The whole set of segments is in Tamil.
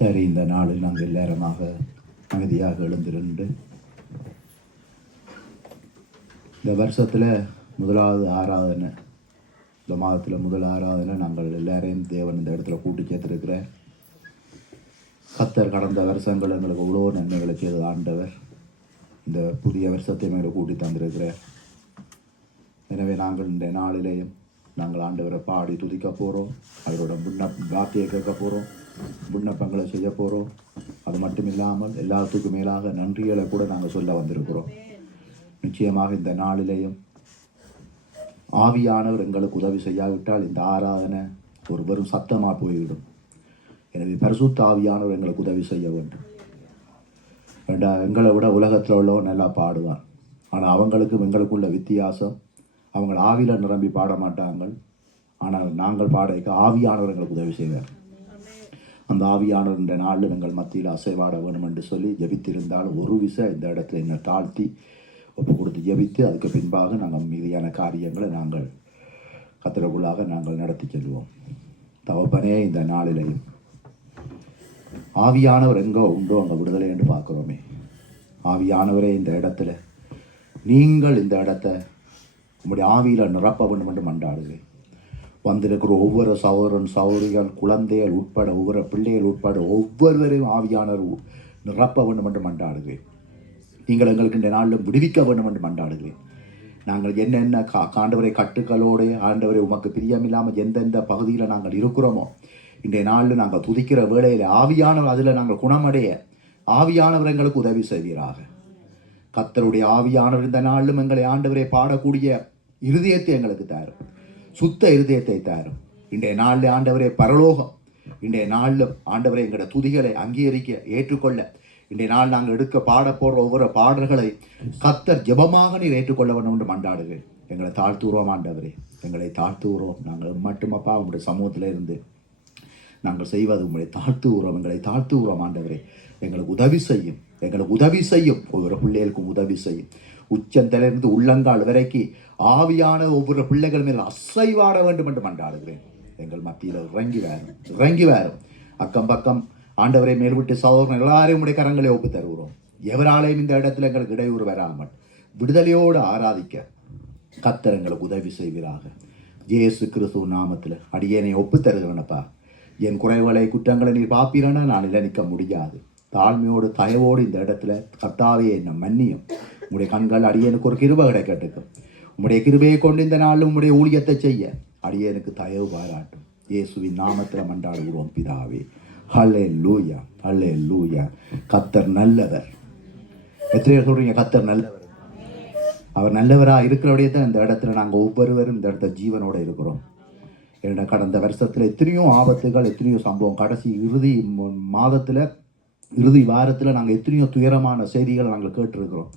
சரி, இந்த நாளில் நாங்கள் எல்லாருமாக அமைதியாக எழுந்திருந்து இந்த வருஷத்தில் முதலாவது ஆராதனை, இந்த மாதத்தில் முதல் ஆராதனை நாங்கள் எல்லாரையும் தேவன் இந்த இடத்துல கூட்டி சேர்த்துருக்கிற கத்தர் கடந்த வருஷங்கள் எங்களுக்கு இவ்வளோ நன்மைகளை செய்த ஆண்டவர் இந்த புதிய வருஷத்தை மேலே கூட்டி தந்திருக்கிறார். எனவே நாங்கள் இந்த நாளிலேயும் நாங்கள் ஆண்டவரை பாடி துதிக்க போகிறோம், அவரோட வார்த்தையை கேட்க போகிறோம், விண்ணப்பங்களை செய்ய போகிறோம். அது மட்டும் இல்லாமல் எல்லாத்துக்கும் மேலாக நன்றிகளை கூட நாங்கள் சொல்ல வந்திருக்கிறோம். நிச்சயமாக இந்த நாளிலேயும் ஆவியானவர் எங்களுக்கு உதவி செய்யாவிட்டால் இந்த ஆராதனை ஒரு வெறும் சத்தமாக போய்விடும். எனவே பரிசுத்த ஆவியானவர் எங்களுக்கு உதவி செய்ய வேண்டும். எங்களை விட உலகத்தில் உள்ளவன் நல்லா பாடுவான், ஆனால் அவங்களுக்கும் எங்களுக்குள்ள வித்தியாசம். அவங்க ஆவியில் நிரம்பி பாட மாட்டாங்க, ஆனால் நாங்கள் பாடைக்கு ஆவியானவர் எங்களுக்கு உதவி செய்வார். அந்த ஆவியானவர் இந்த நாளில் எங்கள் மத்தியில் அசைவாட வேணும் என்று சொல்லி ஜெபித்திருந்தால் ஒரு விஷயம் இந்த இடத்துல என்னை தாழ்த்தி ஒப்பு கொடுத்து ஜெபித்து அதுக்கு பின்பாக நாங்கள் மீதியான காரியங்களை நாங்கள் கத்திரக்குள்ளாக நாங்கள் நடத்தி செல்வோம். தவப்பனே, இந்த நாளிலையும் ஆவியானவர் எங்கே உண்டோ அங்கே விடுதலை என்று பார்க்குறோமே. ஆவியானவரே, இந்த இடத்துல நீங்கள் இந்த இடத்த உங்களுடைய ஆவியில் நிரப்ப வேண்டும் என்று மன்றாடுவேன். வந்திருக்கிற ஒவ்வொரு சகோதரன் சகோதரிகள் குழந்தைகள் உட்பட ஒவ்வொரு பிள்ளைகள் உட்பட ஒவ்வொருவரையும் ஆவியானவர் நிரப்ப வேண்டும் என்று மன்றாடுவேன். நீங்கள் எங்களுக்கு இந்த நாளில் விடுவிக்க வேண்டும் என்று மன்றாடுவேன். நாங்கள் என்னென்ன ஆண்டவரை கட்டுக்களோடு ஆண்டவரை உமக்கு பிரியமில்லாமல் எந்தெந்த பகுதியில் நாங்கள் இருக்கிறோமோ இன்றைய நாளில் நாங்கள் துதிக்கிற வேளையில் ஆவியானவர் அதில் நாங்கள் குணமடைய ஆவியானவர் எங்களுக்கு உதவி செய்வீராக. கர்த்தருடைய ஆவியானவர் இந்த நாளிலும் எங்களை ஆண்டவரை பாடக்கூடிய இருதயத்தை எங்களுக்கு தாரும், சுத்த இருதயத்தை தாரும். இன்றைய நாளில் ஆண்டவரே பரலோகம் இன்றைய நாளிலும் ஆண்டவரை எங்களுடைய துதிகளை அங்கீகரிக்க ஏற்றுக்கொள்ள இன்றைய நாள் நாங்கள் எடுக்க பாட போகிற ஒவ்வொரு பாடல்களை கர்த்தர் ஜெபமாக நீர் ஏற்றுக்கொள்ள வேண்டும் என்று மன்றாடுவேன். எங்களை தாழ்த்துகிறோம் ஆண்டவரே, எங்களை தாழ்த்துகிறோம். நாங்கள் மட்டுமப்பா உங்களுடைய சமூகத்தில் இருந்து நாங்கள் செய்வது உங்களை தாழ்த்துகிறோம், எங்களை தாழ்த்துகிறோம் ஆண்டவரே. எங்களுக்கு உதவி செய்யும், எங்களுக்கு உதவி செய்யும், ஒவ்வொரு பிள்ளைகளுக்கும் உதவி செய்யும். உச்சத்திலிருந்து உள்ளங்கால் வரைக்கும் ஆவியான ஒவ்வொரு பிள்ளைகள் மேல் அசைவாட வேண்டும் என்று மன்றாடுகிறேன். எங்கள் மத்தியில் இறங்கி வரும் அக்கம் பக்கம் ஆண்டவரை மேல்விட்டு சகோதரன் எல்லாரையும் உடைய கரங்களை ஒப்பு தருகிறோம். எவராலையும் இந்த இடத்துல எங்களுக்கு இடையூறு வராமல் விடுதலையோடு ஆராதிக்க கர்த்தர் எங்களுக்கு உதவி செய்வீராக. இயேசு கிறிஸ்துவ நாமத்தில் அடியேனை ஒப்பு தருகிறேனப்பா. என் குறைகளை குற்றங்களை நீர் பார்ப்பீரனா நான் இல்லை நிற்க முடியாது. தாழ்மையோடு தயவோடு இந்த இடத்துல கர்த்தாவே என்னை மன்னியும். உங்களுடைய கண்கள் அடியனுக்கு ஒரு கிருபை கிடைக்கட்டுக்கும். உங்களுடைய கிருபையை கொண்டு இந்த நாளில் உங்களுடைய ஊழியத்தை செய்ய அடியனுக்கு தயவு பாராட்டும். இயேசுவின் நாமத்தில் மன்றாடுகிறோம் பிதாவே. ஹல்லேலூயா, ஹல்லேலூயா. கர்த்தர் நல்லவர். எத்தனை சொல்றீங்க கர்த்தர் நல்லவர்? அவர் நல்லவராக இருக்கிறவடைய தான் இந்த இடத்துல நாங்கள் ஒவ்வொருவரும் இந்த இடத்துல ஜீவனோடு இருக்கிறோம். என்னோட கடந்த வருஷத்தில் எத்தனையோ ஆபத்துகள், எத்தனையோ சம்பவம், கடைசி இறுதி மாதத்தில் இறுதி வாரத்தில் நாங்கள் எத்தனையோ துயரமான செய்திகள் நாங்கள் கேட்டிருக்கிறோம்.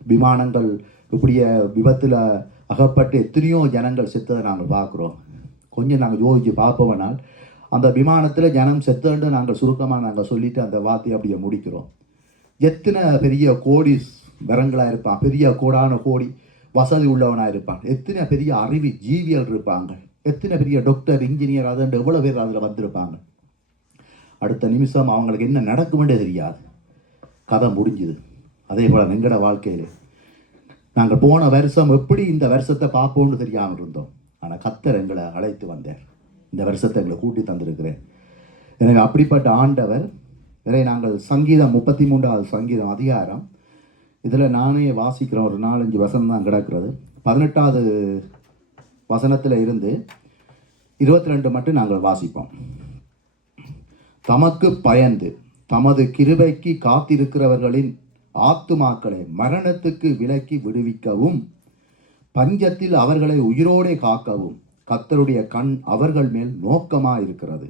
விமானங்கள் இப்படிய விபத்தில் அகப்பட்டு எத்தனையோ ஜனங்கள் செத்ததை நாங்கள் பார்க்குறோம். கொஞ்சம் நாங்கள் யோசித்து பார்ப்போம்னால் அந்த விமானத்தில் ஜனம் செத்துன்னு நாங்கள் சுருக்கமாக நாங்கள் சொல்லிவிட்டு அந்த வார்த்தையை அப்படியே முடிக்கிறோம். எத்தனை பெரிய கோடி வரங்களாக இருப்பான், பெரிய கோடான கோடி வசதி உள்ளவனாக இருப்பான், எத்தனை பெரிய அறிவி ஜீவியல் இருப்பாங்க, எத்தனை பெரிய டாக்டர் இன்ஜினியர் அதுண்டு எவ்வளோ பேர் அதில் வந்திருப்பாங்க. அடுத்த நிமிஷம் அவங்களுக்கு என்ன நடக்குமென்றே தெரியாது, கதை முடிஞ்சுது. அதே போல் எங்களோட வாழ்க்கையில் நாங்கள் போன வருஷம் எப்படி இந்த வருஷத்தை பார்ப்போம்னு தெரியாமல் இருந்தோம். ஆனால் கர்த்தர் எங்களை அழைத்து வந்தார், இந்த வருஷத்தை எங்களை கூட்டி தந்திருக்கிறேன். எனவே அப்படிப்பட்ட ஆண்டவர் வேற நாங்கள் சங்கீதம் 33வது சங்கீதம் அதிகாரம் இதில் நானே வாசிக்கிறோம். ஒரு 4-5 வசனம் தான் கிடக்கிறது. 18வது வசனத்தில் இருந்து 22 மட்டும் நாங்கள் வாசிப்போம். தமக்கு பயந்து தமது கிருபைக்கு காத்திருக்கிறவர்களின் ஆத்துமாக்களை மரணத்துக்கு விலக்கி விடுவிக்கவும் பஞ்சத்தில் அவர்களை உயிரோடே காக்கவும் கர்த்தருடைய கண் அவர்கள் மேல் நோக்கமாக இருக்கிறது.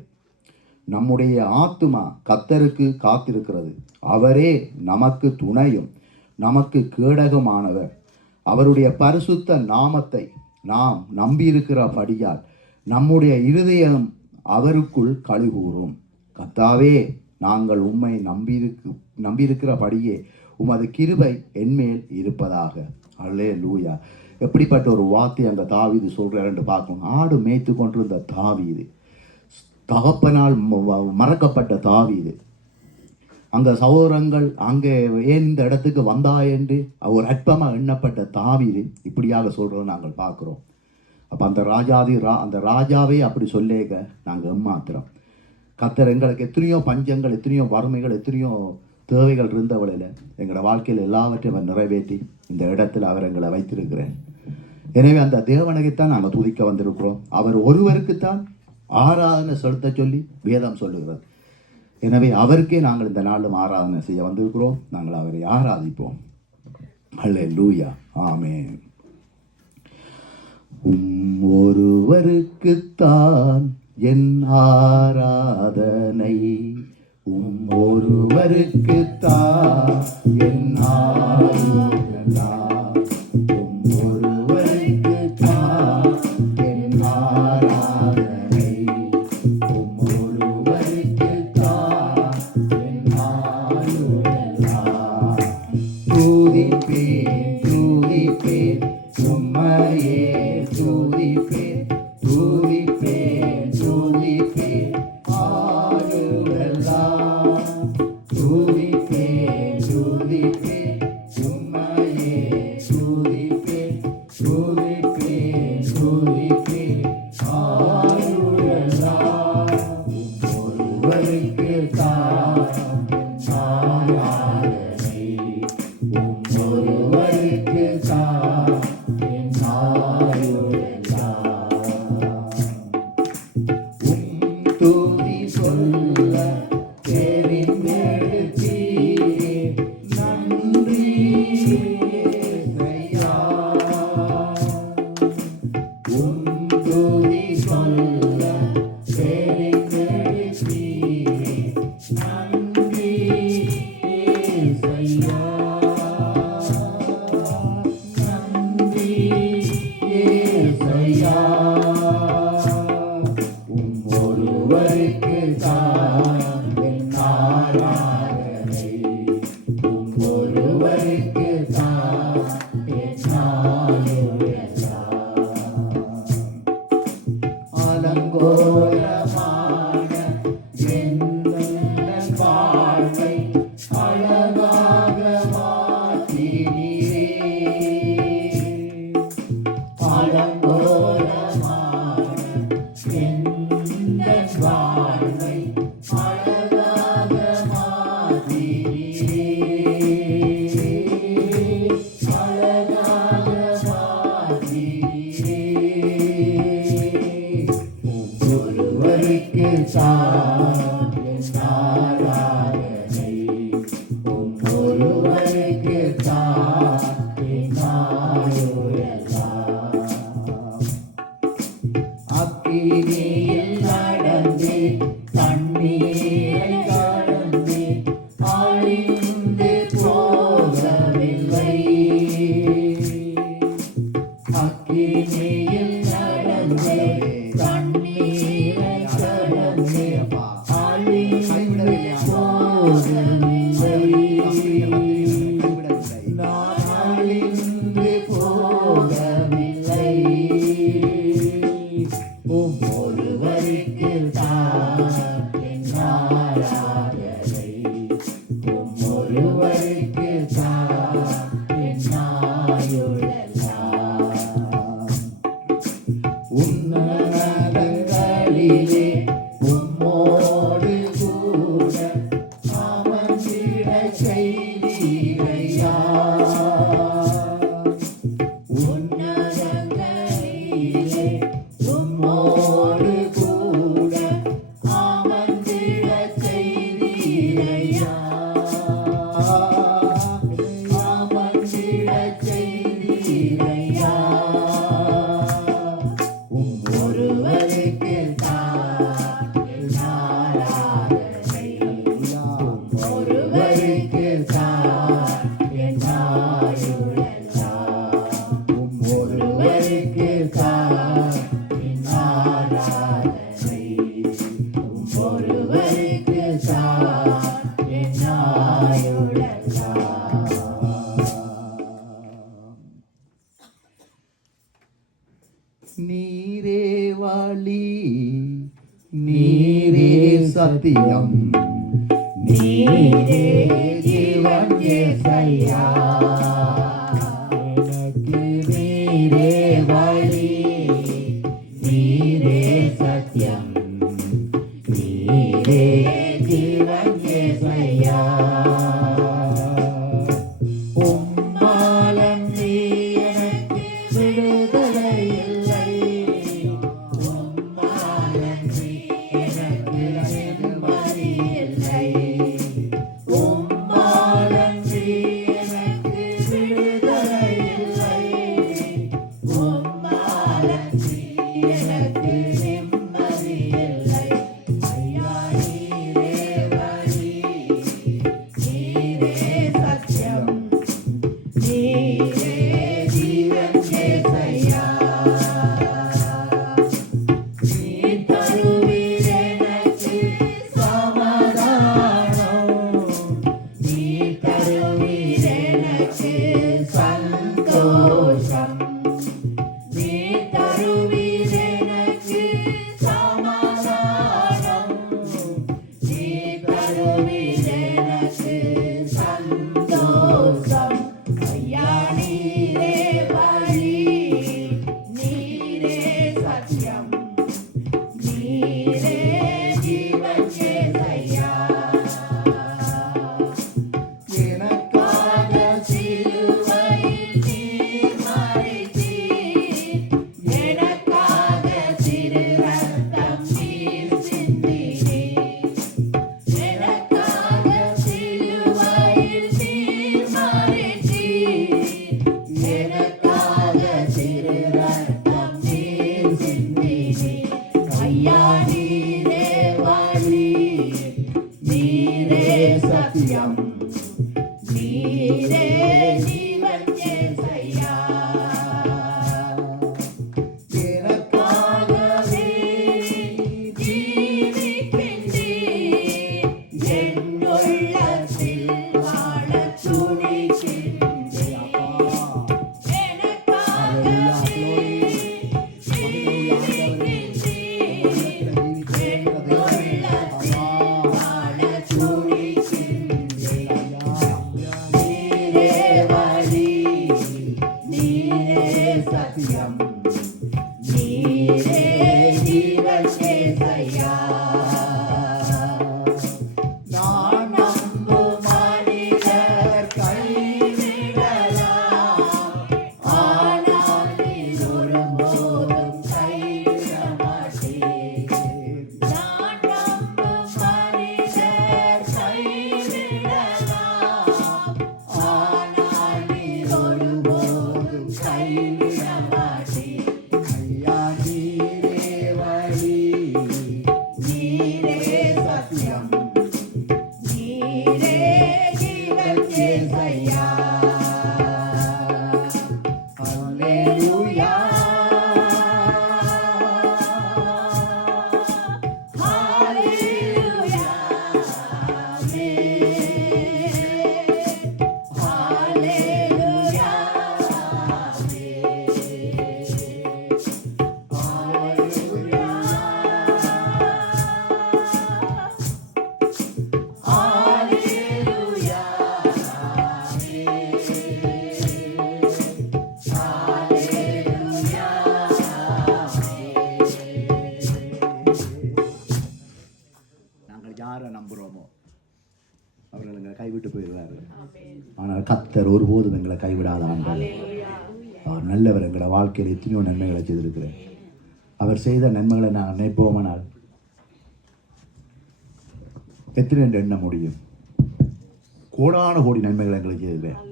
நம்முடைய ஆத்துமா கர்த்தருக்கு காத்திருக்கிறது. அவரே நமக்கு துணையும் நமக்கு கேடகமானவர். அவருடைய பரிசுத்த நாமத்தை நாம் நம்பியிருக்கிறபடியால் நம்முடைய இருதயம் அவருக்குள் கழிகூறும். கர்த்தாவே, நாங்கள் உம்மை நம்பியிருக்கிறபடியே உமது கிருபை என்மேல் இருப்பதாக. அல்லேலூயா. எப்படிப்பட்ட ஒரு வார்த்தை அந்த தாவீது சொல்கிறாருன்னு பார்க்கணும். ஆடு மேய்த்து கொண்டிருந்த தாவீது, தகப்பனால் மறக்கப்பட்ட தாவீது, அங்கே சகோதரங்கள் அங்கே ஏன் இந்த இடத்துக்கு வந்தா என்று ஒரு அற்பமாக எண்ணப்பட்ட தாவீது இப்படியாக சொல்கிறோம் நாங்கள் பார்க்குறோம். அப்போ அந்த ராஜாவே அப்படி சொல்லேக்க நாங்கள் ஏமாத்துறோம். கர்த்தர் எங்களுக்கு எத்தனையோ பஞ்சங்கள், எத்தனையோ வறுமைகள், எத்தனையோ தேவைகள் இருந்தவளையில் எங்களோட வாழ்க்கையில் எல்லாவற்றையும் அவர் நிறைவேற்றி இந்த இடத்துல அவர் எங்களை வைத்திருக்கிறேன். எனவே அந்த தேவனுக்குத்தான் நாங்கள் துதிக்க வந்திருக்கிறோம். அவர் ஒருவருக்குத்தான் ஆராதனை செலுத்த சொல்லி வேதம் சொல்லுகிறது. எனவே அவருக்கே நாங்கள் இந்த நாளும் ஆராதனை செய்ய வந்திருக்கிறோம். நாங்கள் அவரை ஆராதிப்போம். அல்லேலூயா, ஆமென். ஒருவருக்குத்தான் என் ஆராதனை, ஒருவருக்குத்தான் என் ஆராதனை, ஒருவருக்குத்தான் என் ஆராதனை, ஒருவருக்குத்தான் என் ஆராதனை. துதிப்பேன் துதிப்பேன் உம்மையே துதிப்பேன் துதிப்பேன் துதிப்பேன் ஆயுளெல்லாம். துதிப்பேன் துதிப்பேன் உம்மையே துதிப்பேன் துதிப்பேன் துதிப்பேன் ஆயுளெல்லாம். ஒருவருக்குத்தான் ஆராதனை, ஒருவருக்குத்தான் என் ஆயுளெல்லாம். துதி சொல்ல தெரிந்தெடுத்தீரே, நன்றி இயேசையா. துதி சொல்ல தெரிந்தெடுத்தீரே, நன்றி இயேசையா. நன்றி இயேசையா. ஒருவருக்குத்தான் என் ஆராதனை, ஒருவருக்குத்தான் என் ஆயுளெல்லாம். அலங்கோலமான என் வாழ்வை அழகாக மாற்றினீரே. அலங்கோலமான என் வாழ்வை அழகாக மாற்றினீரே. அழகாக மாற்றினீரே. ஒருவருக்குத்தான் என் ஆராதனை, ஒருவருக்குத்தான் என் ஆயுளெல்லாம். அக்கினியில் நடந்து தண்ணீரை கடந்து அழிந்து போகவில்லை. அக்கினியில் நடந்து தண்ணீரை கடந்து அழிந்து போகவில்லை. நான் அழிந்து போகவில்லை. ஒருவருக்குத்தான் என் ஆராதனை, ஒருவருக்குத்தான் என் ஆயுளெல்லாம். உன்னதங்களிலே உம்மோடு கூட அமர்ந்திடச் செய்தீரையா. உன்னதங்களிலே உம்மோடு கூட அமர்ந்திடச் செய்தீரையா. அமர்ந்திடச் செய்தீரையா. ஒருவருக்குத்தான் என் ஆராதனை, ஒருவருக்குத்தான் என் ஆயுளெல்லாம். ஒருவருக்குத்தான் என் ஆராதனை, ஒருவருக்குத்தான் என் ஆயுளெல்லாம். நீரே வழி, நீரே சத்தியம், நீரே ஜீவன் ஏசையா. எனக்கு நீரே வழி, நீரே சத்தியம், நீரே ஜீவன் ஏசையா. உம்மாலன்றி எனக்கு விடுதலை இல்லை, உம்மாலன்றி எனக்கு நிம்மதி இல்லை, உம்மாலன்றி எனக்கு விடுதலை இல்லை, உம்மாலன்றி எனக்கு நிம்மதி இல்லை. ஐயா நீரே வழி, நீரே சத்தியம், நீரே ஜீவன் ஏசையா. நீர் தருவீர் எனக்கு சமாதானம், நீர் தருவீர் எனக்கு சந்தோஷம், நீர் தருவீர் எனக்கு சமாதானம், நீர் தருவீர் எனக்கு சந்தோஷம். ஐயா நீரே வழி, நீரே சத்தியம், நீரே ஜீவன் ஏசையா. எனக்காக சிலுவையில் நீர் மரித்தீர், எனக்காக சிறு ரத்தம் நீர் சிந்தினீர், எனக்காக சிலுவையில் நீர் மரித்தீர், எனக்காக சிறு ரத்தம் நீர் சிந்தினீர். ஐயா நீரே வழி, நீரே சத்தியம், நீரே ஜீவன் ஏசையா. எனக்காகவே ஜீவிக்கின்றீர், என் உள்ளத்தில் வாழத் துணிக்கின்றீர். எனக்காகவே ஜீவிக்கின்றீர், என் உள்ளத்தில் வாழத் துணிக்கின்றீர். நீரே வழி, நீரே சத்தியம், நீரே ஜீவன் ஏசையா. நான் நம்பும் மனிதர் கைவிடலாம், ஆனால் நீர் ஒருபோதும் கைவிட மாட்டீர். நான் நம்பும் மனிதர் கைவிடலாம், ஆனால் நீர் ஒருபோதும் கைவிட மாட்டீர். ஐயா நீரே வழி, நீரே சத்தியம், நீரே ஜீவன் ஏசையா. அல்லேலூயா, ஹல்லேலூயா, ஆமென். ஹல்லேலூயா, ஆமென். ஹல்லேலூயா, ஹல்லேலூயா, ஹல்லேலூயா, நாங்கள் யாரை நம்புகிறோமோ அவர்கள் எங்களை கைவிட்டு போயிடுவார்கள். ஆனால் கர்த்தர் ஒருபோதும் எங்களை கைவிடாத ஆண்டவர். அவர் நல்லவர். எங்களை வாழ்க்கையில் எத்தனையோ நன்மைகளை செய்திருக்கிறேன். அவர் செய்த நன்மைகளை நாங்கள் நினைப்போமானால் எத்தனை என்று எண்ண முடியும்? கோடான கோடி நன்மைகளை எங்களுக்கு செய்திருக்கிறேன்.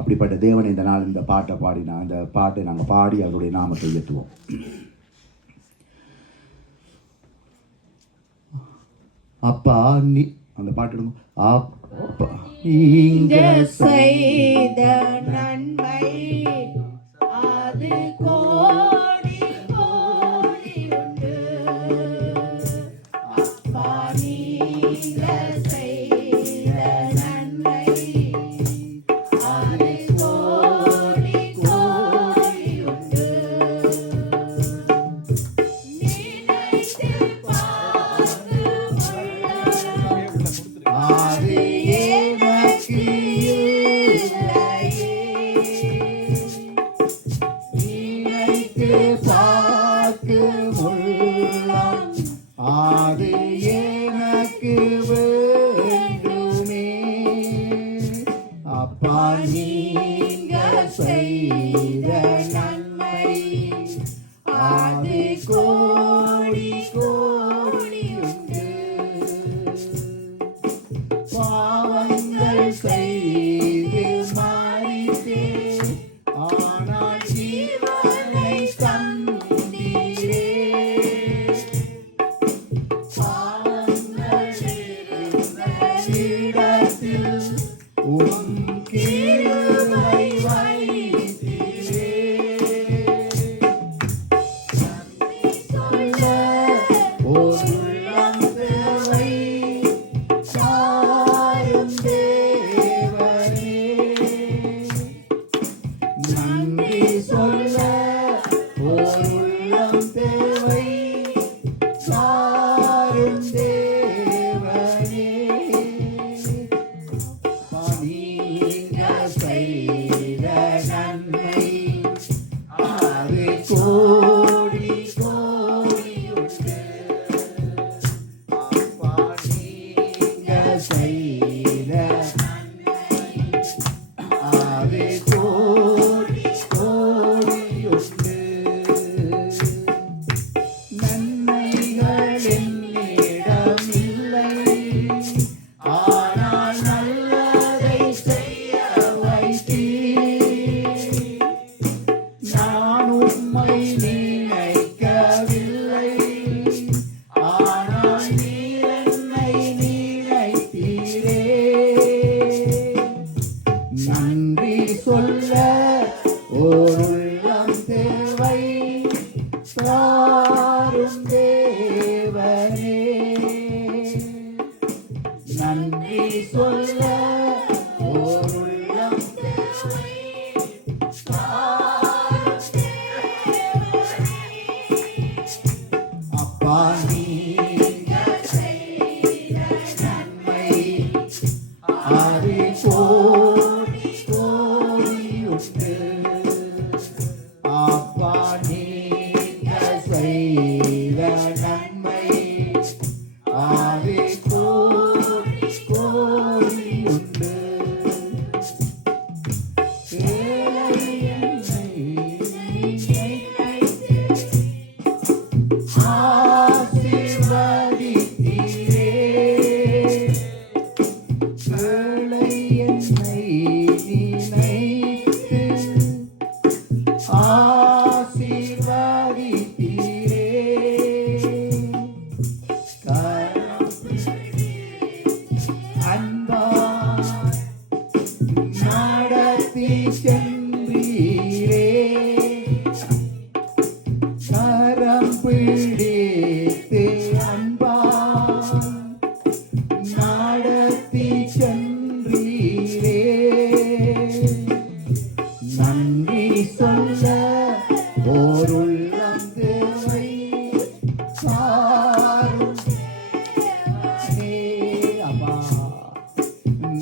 அப்படிப்பட்ட தேவனை இந்த நாள் இந்த பாட்டை பாடினா அந்த பாட்டை நாங்கள் பாடி அவருடைய நாமத்தை உயர்த்துவோம். அப்பா நீ அந்த பாட்டு அப்பா நீங்க செய்த நன்மை அது கோடி கோடி உண்டு. அப்பா நீங்க செய்த நன்மை அது கோடி கோடி உண்டு. நினைத்து பார்க்கும் உள்ளம் அப்பா நீங்கள் செய்த நன்மை அது கோடி கோடி உண்டு. அப்பா நீங்கள் செய்த நன்மை அது கோடி கோடி உண்டு. ஏழை என்னை ஆசீர்வதித்தீரே. ஏழை என்னை நினைத்து ஆசீர்வதித்தீரே. கரம் அன்பாய் நடத்தி சென்றீரே. கரம் பிடித்து அன்பாய் நடத்தி சென்றீரே. நன்றி சொல்ல ஓருள்ளம் தேவை சாரும் அப்பா.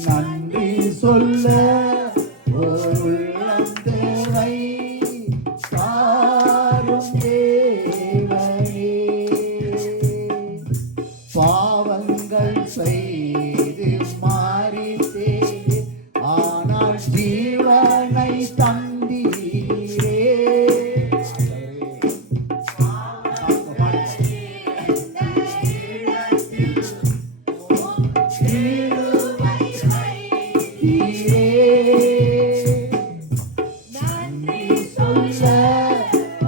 நன்றி சொல்ல ஓருள்ளம் தேவை சாரும் தேவனே. பாவங்கள் செய்து மாறித்தே ஆனால் ஜீவனை தந்தீரே. நன்றி சொல்ல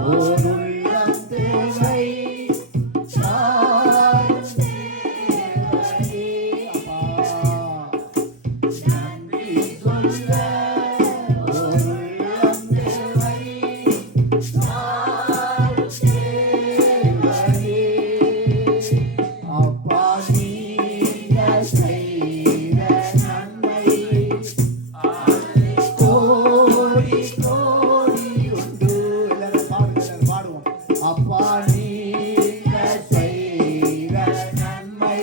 ஓருள்ளம் தேவை சாரும் தேவனே. நன்றி சொல்ல ஓருள்ளம் தேவை சாரும் தேவனே. அப்பா நீங்கள் செய்த நன்மை கோடி கோடி உண்டு. எல்லாரும் பாடுவோம். அப்பா நீங்கள் செய்த நன்மை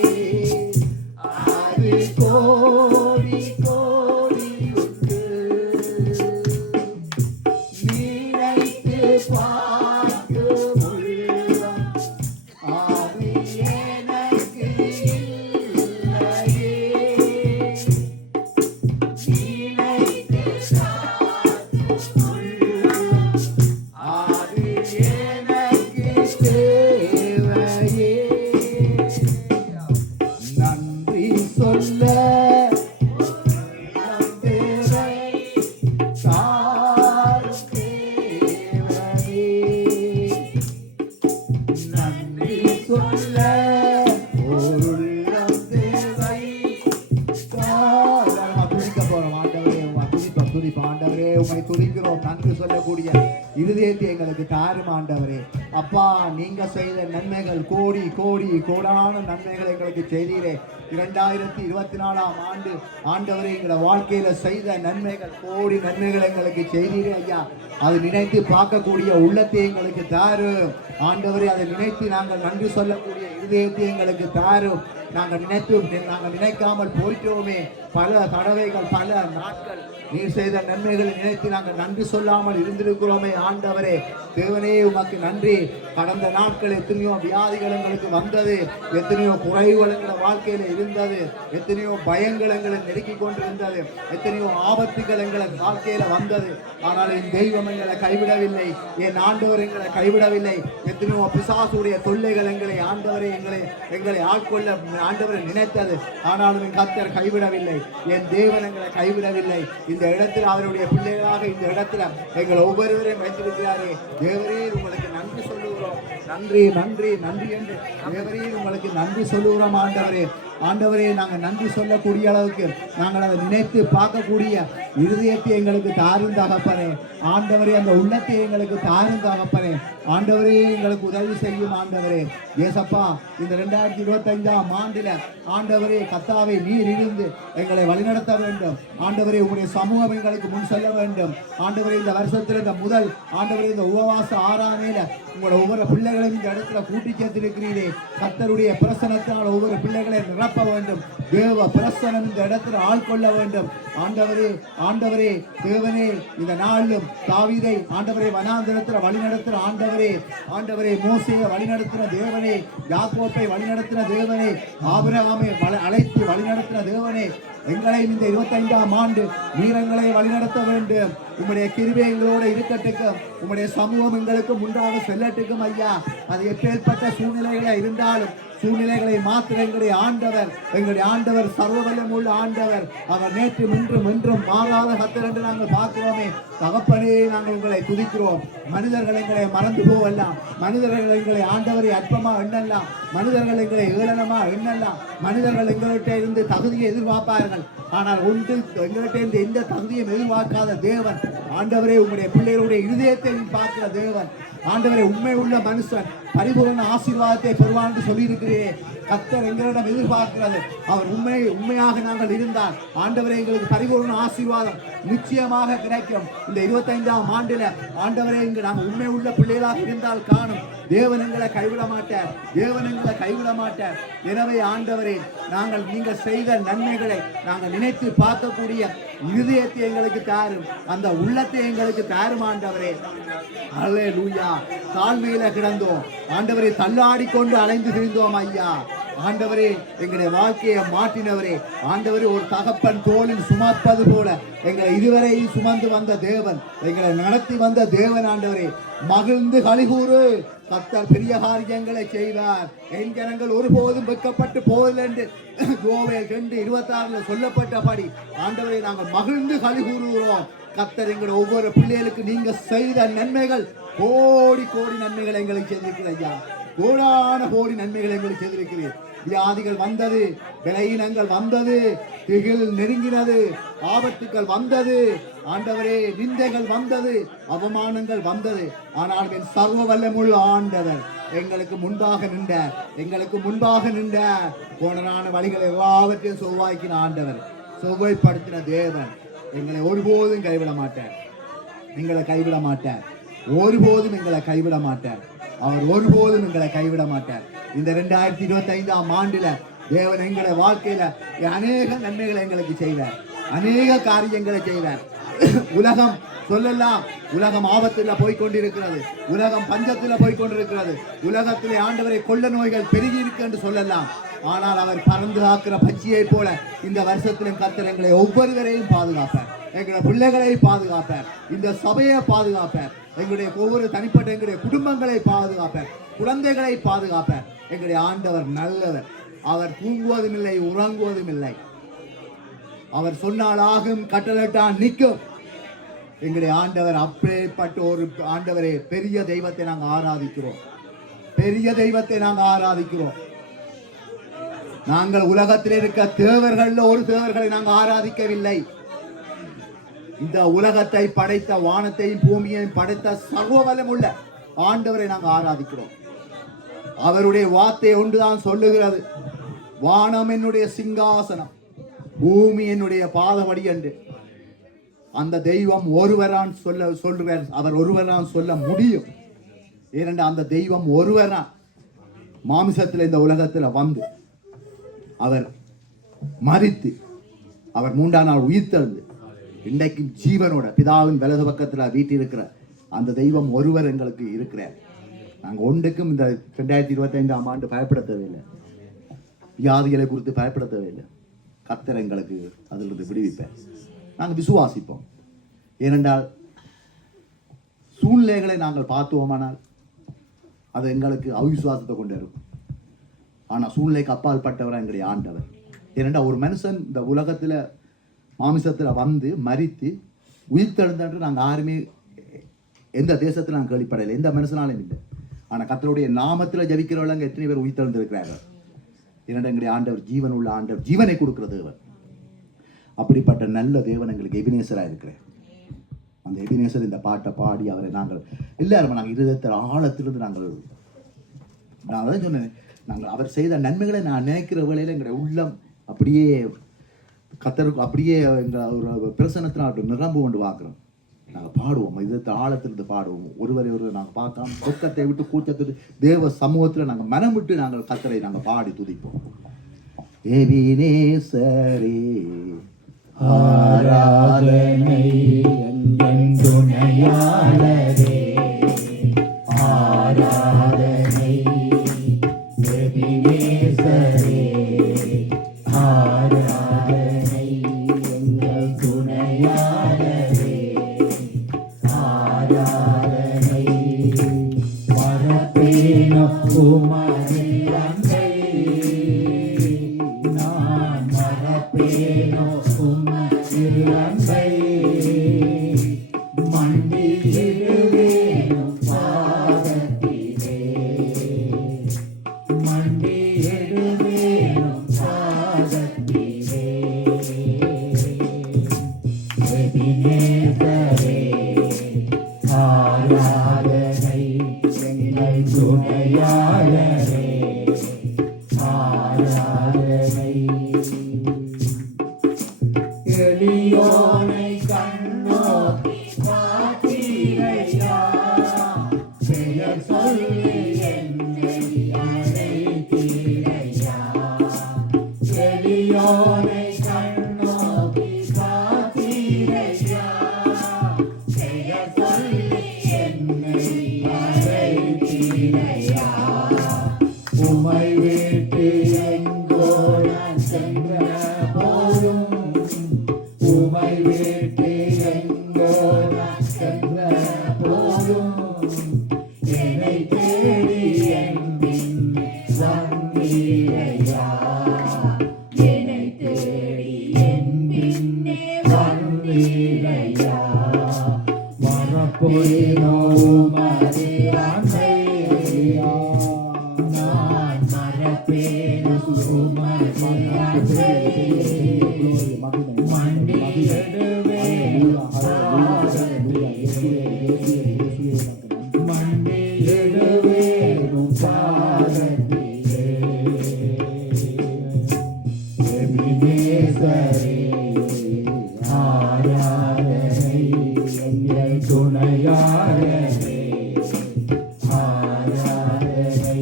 அது கோடி கோடி உண்டு. நினைத்து பார்க்கும் உள்ளம் அது எனக்கு இல்லையே. நினைத்து பார்க்கும் உள்ளம் அது எனக்கு தேவையே. நன்றி சொல்ல உள்ளம் தேவை சாரும் தேவனே. நன்றி சொல்ல ஓருள்ளம் தேவை சாரும். துதிக்க போறோம் ஆண்டவரே. துதிப்ப ஆண்டவரே. உம்மை துதிக்கிறோம். நன்றி சொல்லக்கூடிய இருதயத்தை எங்களுக்கு தாரும் ஆண்டவரே. அப்பா நீங்க செய்த நன்மைகள் கோடி கோடி கோடான நன்மைகள் எங்களுக்கு செய்தீரே. 2024ஆம் ஆண்டு ஆண்டவரே எங்களை வாழ்க்கையில செய்த நன்மைகள் கோடி நன்மைகள் எங்களுக்கு செய்தீரே ஐயா. அதை நினைத்து பார்க்கக்கூடிய உள்ளத்தை எங்களுக்கு தாரும் ஆண்டவரே. அதை நினைத்து நாங்கள் நன்றி சொல்லக்கூடிய இருதயத்தை எங்களுக்கு தாரும். நாங்கள் நினைக்காமல் போயிட்டோமே பல தடவைகள் பல நாட்கள் நீர் செய்த நன்மைகளை நினைத்து நாங்கள் நன்றி சொல்லாமல் இருந்திருக்கிறோமே ஆண்டவரே. தேவனே உமக்கு நன்றி. கடந்த நாட்கள் எத்தனையோ வியாதிகள் எங்களுக்கு வந்தது, எத்தனையோ குறைவுகள் எங்களை வாழ்க்கையில் இருந்தது, எத்தனையோ பயங்கள் எங்களை நெருக்கி கொண்டிருந்தது, எத்தனையோ ஆபத்துகள் எங்களை வாழ்க்கையில வந்தது. ஆனால் என் தெய்வம் எங்களை கைவிடவில்லை, என் ஆண்டவர் எங்களை கைவிடவில்லை. எத்தனையோ பிசாசுடைய தொல்லைகள் எங்களை ஆண்டவரை எங்களை ஆட்கொள்ள ஆண்டவரை நினைத்தது. ஆனாலும் என் கர்த்தர் கைவிடவில்லை, என் தேவன் எங்களை கைவிடவில்லை. இந்த இடத்தில் அவருடைய பிள்ளைகளாக இந்த இடத்துல எங்கள் ஒவ்வொருவரையும் வைத்திருக்கிறாரே. தேவரீர் உங்களுக்கு நன்றி சொல்லுகிறோம். நன்றி நன்றி நன்றி என்று தேவரீர் உங்களுக்கு நன்றி சொல்லுகிறோம் ஆண்டவரே. ஆண்டவரே நாங்கள் நன்றி சொல்லக்கூடிய அளவுக்கு நாங்கள் அதை நினைத்து பார்க்கக்கூடிய இருதயத்தை எங்களுக்கு தாரும் தகப்பனே. ஆண்டவரே அந்த உள்ளத்தை எங்களுக்கு தாரும் தகப்பனே. ஆண்டவரே எங்களுக்கு உதவி செய்யும் ஆண்டவரே. ஏசப்பா இந்த 2025ஆம் ஆண்டில் ஆண்டவரே கத்தாவை நீர் இருந்து எங்களை வழிநடத்த வேண்டும் ஆண்டவரே. உங்களுடைய சமூகம் எங்களுக்கு முன் செல்ல வேண்டும் ஆண்டவரே. இந்த வருஷத்தில் இந்த முதல் ஆண்டவரே இந்த உபவாச ஆராதனையில உங்களோட ஒவ்வொரு பிள்ளைகளையும் இந்த இடத்துல கூட்டி சேர்த்திருக்கிறீரே. கர்த்தருடைய பிரசனத்தினால் ஒவ்வொரு பிள்ளைகளை நிரப்ப வேண்டும். தேவ பிரசனம் இந்த இடத்துல ஆள்கொள்ள வேண்டும் ஆண்டவரே. ஆண்டவரே தேவனே இந்த நாளிலும் தாவீதை ஆண்டவரே வனாந்திரத்தில் வழிநடத்துகிற ஆண்டவரே. ஆண்டவரே மோசேயை வழிநடத்தின தேவனே, யாக்கோப்பை வழிநடத்தின தேவனே, ஆபிரகாமை அழைத்து வழிநடத்தின தேவனே, எங்களையும் இந்த 25ஆம் ஆண்டு வீரங்களை வழிநடத்த வேண்டும். உம்முடைய கிருபை எங்களோடு இருக்கட்டுக்கும். உம்முடைய சமூகம் எங்களுக்கு முன்பாக செல்லட்டுக்கும் ஐயா. அது எப்பேற்பட்ட சூழ்நிலைகளை இருந்தாலும் சூழ்நிலைகளை மாத்திர எங்களுடைய ஆண்டவர் சர்வவல்லம் உள்ள ஆண்டவர். அவர் நேற்று என்றும் மாறாத கர்த்தர் என்று நாங்கள் பார்க்கிறோமே. தகப்பனே நாங்கள் உங்களை துதிக்கிறோம். மனிதர்கள் எங்களை மறந்து போவெல்லாம், மனிதர்கள் எங்களை ஆண்டவரை அற்பமா எண்ணலாம், மனிதர்கள் எங்களை ஏளனமா எண்ணலாம், மனிதர்கள் எங்கள்கிட்ட இருந்து தகுதியை எதிர்பார்ப்பார்கள். ஆனால் ஒன்று எங்கள்கிட்ட இருந்து எந்த தகுதியும் எதிர்பார்க்காத தேவன் ஆண்டவரே. உங்களுடைய பிள்ளைகளுடைய இருதயத்தை பார்க்கிற தேவன் ஆண்டவரே. உண்மை உள்ள மனுஷன் பரிபூர்ண ஆசீர்வாதத்தை பெறுவான் என்று சொல்லியிருக்கிறீரே. கர்த்தர் எங்களிடம் எதிர்பார்க்கிறது. அவர் உண்மையாக நாங்கள் இருந்தால் ஆண்டவரே எங்களுக்கு பரிபூர்ண ஆசீர்வாதம் நிச்சயமாக கிடைக்கும். இந்த 25ஆம் ஆண்டில் ஆண்டவரே நாங்கள் உண்மை உள்ள பிள்ளைகளாக இருந்தால் காணும் தேவன் எங்களை கைவிட மாட்டார். தேவன் எங்களை கைவிட மாட்டார். எனவே ஆண்டவரே நீங்கள் செய்த நன்மைகளை நாங்கள் நினைத்து பார்க்கக்கூடிய இருதயத்தை எங்களுக்கு தாரும், அந்த உள்ளத்தை எங்களுக்கு தாரும் ஆண்டவரே. அல்லேலூயா. தாழ்மையில கிடந்தோம் ஆண்டவரே, தள்ளாடி கொண்டு அலைந்து திரிந்தோம் ஐயா. ஆண்டவரே எங்களுடைய வாழ்க்கையை மாற்றினவரே. ஆண்டவரே ஒரு தகப்பன் தோளில் சுமப்பது போல எங்களை இதுவரையும் சுமந்து வந்த தேவன், எங்களை நடத்தி வந்த தேவன் ஆண்டவரே. மகிழ்ந்து களிகூறு, கர்த்தர் பெரிய காரியங்களை செய்வார். என் ஜனங்கள் ஒருபோதும் வெட்கப்பட்டு போவதில்லை என்று யோவேல் 2:26 சொல்லப்பட்டபடி ஆண்டவரை நாங்கள் மகிழ்ந்து களிகூறுகிறோம். கர்த்தர் எங்களுடைய ஒவ்வொரு பிள்ளைகளுக்கு நீங்க செய்த நன்மைகள் கோடி நன்மைகள் எங்களுக்கு செய்திருக்கிறீர் ஐயா. கோடான கோடி நன்மைகள் எங்களுக்கு செய்திருக்கிறீர். வியாதிகள் வந்தது, விலையினங்கள் வந்தது, திகில் நெருங்கினது, ஆபத்துக்கள் வந்தது ஆண்டவரே, நிந்தைகள் வந்தது, அவமானங்கள் வந்தது. ஆனால் என் சர்வ வல்லமுள்ள ஆண்டவர் எங்களுக்கு முன்பாக நின்ற கோணரான வழிகள் எல்லாவற்றையும் செவ்வாய்க்கின ஆண்டவர், செவ்வாய்ப்படுத்தின தேவன் எங்களை ஒருபோதும் கைவிட மாட்டார். எங்களை கைவிட மாட்டார். ஒருபோதும் எங்களை கைவிட மாட்டார். அவர் ஒருபோதும் எங்களை கைவிட மாட்டார். இந்த 2025ஆம் ஆண்டுல தேவன் எங்களை வாழ்க்கையில அநேக நன்மைகளை எங்களுக்கு செய்வார், அநேக காரியங்களை செய்வார். உலகம் சொல்லலாம், உலகம் ஆபத்தில் போய்கொண்டிருக்கிறது, உலகம் பஞ்சத்தில் போய்கொண்டிருக்கிறது, உலகத்திலே ஆண்டவரை கொள்ள நோய்கள் பெருகி இருக்கு என்று சொல்லலாம். ஆனால் அவர் பறந்து காக்கிற பட்சியை போல இந்த வருஷத்திலும் கர்த்தர் எங்களை ஒவ்வொருவரையும் பாதுகாப்பார், எங்களுடைய பிள்ளைகளை பாதுகாப்பார், இந்த சபையை பாதுகாப்பார், எங்களுடைய ஒவ்வொரு தனிப்பட்ட எங்களுடைய குடும்பங்களை பாதுகாப்பார், குழந்தைகளை பாதுகாப்பார். எங்களுடைய ஆண்டவர் நல்லவர். அவர் தூங்குவதும் இல்லை, உறங்குவதும் இல்லை. அவர் சொன்னால் ஆகும், கட்டளட்டான் நிற்கும். எங்களுடைய ஆண்டவர் அப்படிப்பட்ட ஒரு ஆண்டவரே. பெரிய தெய்வத்தை நாங்கள் ஆராதிக்கிறோம், பெரிய தெய்வத்தை நாங்கள் ஆராதிக்கிறோம். நாங்கள் உலகத்தில் இருக்க தேவர்கள் ஒரு தேவர்களை நாங்கள் ஆராதிக்கவில்லை. இந்த உலகத்தை படைத்த, வானத்தையும் பூமியையும் படைத்த சர்வ வல்லமுள்ள ஆண்டவரை நாங்கள் ஆராதிக்கிறோம். அவருடைய வார்த்தை ஒன்றுதான் சொல்லுகிறது, வானம் என்னுடைய சிங்காசனம், பூமி என்னுடைய பாதபடி என்று. அந்த தெய்வம் ஒருவரான் சொல்லுவார், அவர் ஒருவரான் சொல்ல முடியும். ஏனென்றால் அந்த தெய்வம் ஒருவரான் மாமிசத்தில் இந்த உலகத்தில் வந்து அவர் மரித்து அவர் 3ஆம் நாள் உயிர்த்தெழுந்து இன்றைக்கு ஜீவனோட பிதாவின் வலது பக்கத்தில் வீட்டிருக்கிற அந்த தெய்வம் ஒருவர் எங்களுக்கு இருக்கிறார். நாங்கள் ஒன்றுக்கும் இந்த 2025ஆம் ஆண்டு பயப்பட தேவையில்லை, வியாதிகளை குறித்து பயப்பட தேவையில்லை. கர்த்தர் எங்களுக்கு அதிலிருந்து விடுவிப்பார். நாங்கள் விசுவாசிப்போம். ஏனென்றால் சூழ்நிலைகளை நாங்கள் பார்த்துவோமானால் அது எங்களுக்கு அவிசுவாசத்தை கொண்டு இருக்கும். ஆனால் சூழ்நிலைக்கு அப்பால் பட்டவர் எங்களுடைய ஆண்டவர். ஏனென்றால் ஒரு மனுஷன் இந்த உலகத்தில் மாமிசத்தில் வந்து மரித்து உயிர்த்தெழுந்தன்று நாங்கள் யாருமே எந்த தேசத்தில் நாங்கள் கேள்விப்படலை, எந்த மனுஷனாலும் இல்லை. ஆனால் கர்த்தருடைய நாமத்தில் ஜபிக்கிறவங்க எத்தனை பேர் உயிர்த்தெழுந்திருக்கிறார்கள். ஏன்னா எங்களுடைய ஆண்டவர் ஜீவன் உள்ள ஆண்டவர், ஜீவனை கொடுக்கிற தேவன். அப்படிப்பட்ட நல்ல தேவன் எங்களுக்கு எபினேசராக இருக்கிறேன். அந்த எபினேசர் இந்த பாட்டை பாடி அவரை நாங்கள் எல்லாரும் நாங்கள் இருதயத்தில் ஆழத்திலிருந்து நாங்கள் தான் சொன்னேன், நாங்கள் அவர் செய்த நன்மைகளை நான் நினைக்கிற வேளையில் எங்களுடைய உள்ளம் அப்படியே கத்தருக்கு அப்படியே எங்கள் ஒரு பிரசனத்தில் அப்படி நிரம்பு கொண்டு பார்க்குறோம். நாங்கள் பாடுவோம், இதத்தை ஆழத்திலிருந்து பாடுவோம். ஒருவரை நாங்கள் பார்க்காம சொர்க்கத்தை விட்டு கூட்டத்தில் தேவ சமூகத்தில் நாங்கள் மனம் விட்டு நாங்கள் கத்தரை நாங்கள் பாடி துதிப்போம். எபினேசரே ஆராதனை என் துணையாளரே, ஆராதனை எபினேசரே, ஆராதனை எங்கள் துணையாளரே, ஆராதனை மறப்பேனோ உமது அன்பை, நான் மறப்பேனோ உமது அன்பை, மண்டியிடுவேனும் பாதத்திலே, மண்டியிடுவேனும் பாதத்திலே. எபினேசரே, ஆராதனை எங்கள் துணையாளரே, ஆராதனை. எளியோனை கண்ணோக்கி பார்த்தீரையா, பெயர் சொல்லி என்னை அழைத்தீரையா. எளியோனை கண்ணோக்கி பார்த்தீரையா, பெயர் சொல்லி என்னை அழைத்தீரையா. உமை விட்டு எங்கோ நான் சென்ற போதும், உமை விட்டு எங்கோ நான் சென்ற போதும், என்னை தேடி என் பின்னே வந்தீரையா, என்னை தேடி என் பின்னே வந்தீரையா. மறப்பேனோ உமது அன்பை, நான் மறப்பேனோ உமது அன்பை, மண்டியிடுவேனும் பாதத்திலே, மண்டியிடுவேனும் பாதத்திலே. எபினேசரே, ஆராதனை எங்கள் துணையாளரே, ஆராதனை.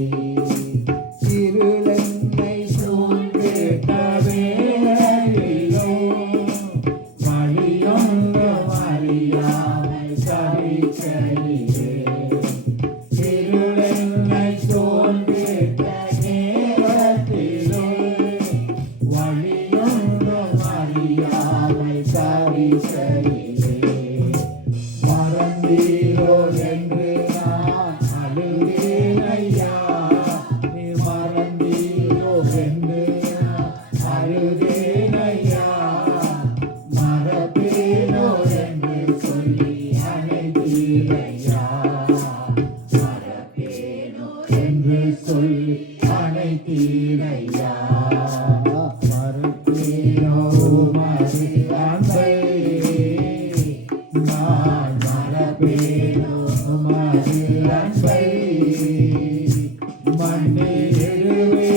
இருளென்னை சூழ்ந்திட்ட வேளையிலும், வழியொன்றும் அறியாமல் தவிக்கையிலே, இருளென்னை சூழ்ந்திட்ட நேரத்திலும், வழியொன்றும் அறியாமல் தவிக்கையிலே, மறந்தீரோ என்று நான் அழுதேன் ஐயா, நீ மறந்தீரோ என்று நான் அழுதேன் ஐயா. மறப்பேனோ என்று சொல்லி அழைத்தீரையா, மறப்பேனோ என்று சொல்லி அழைத்தீரையா. மறப்பேனோ உமது அன்பை, நான் மறப்பேனோ உமது அன்பை, மண்டியிடுவேனும்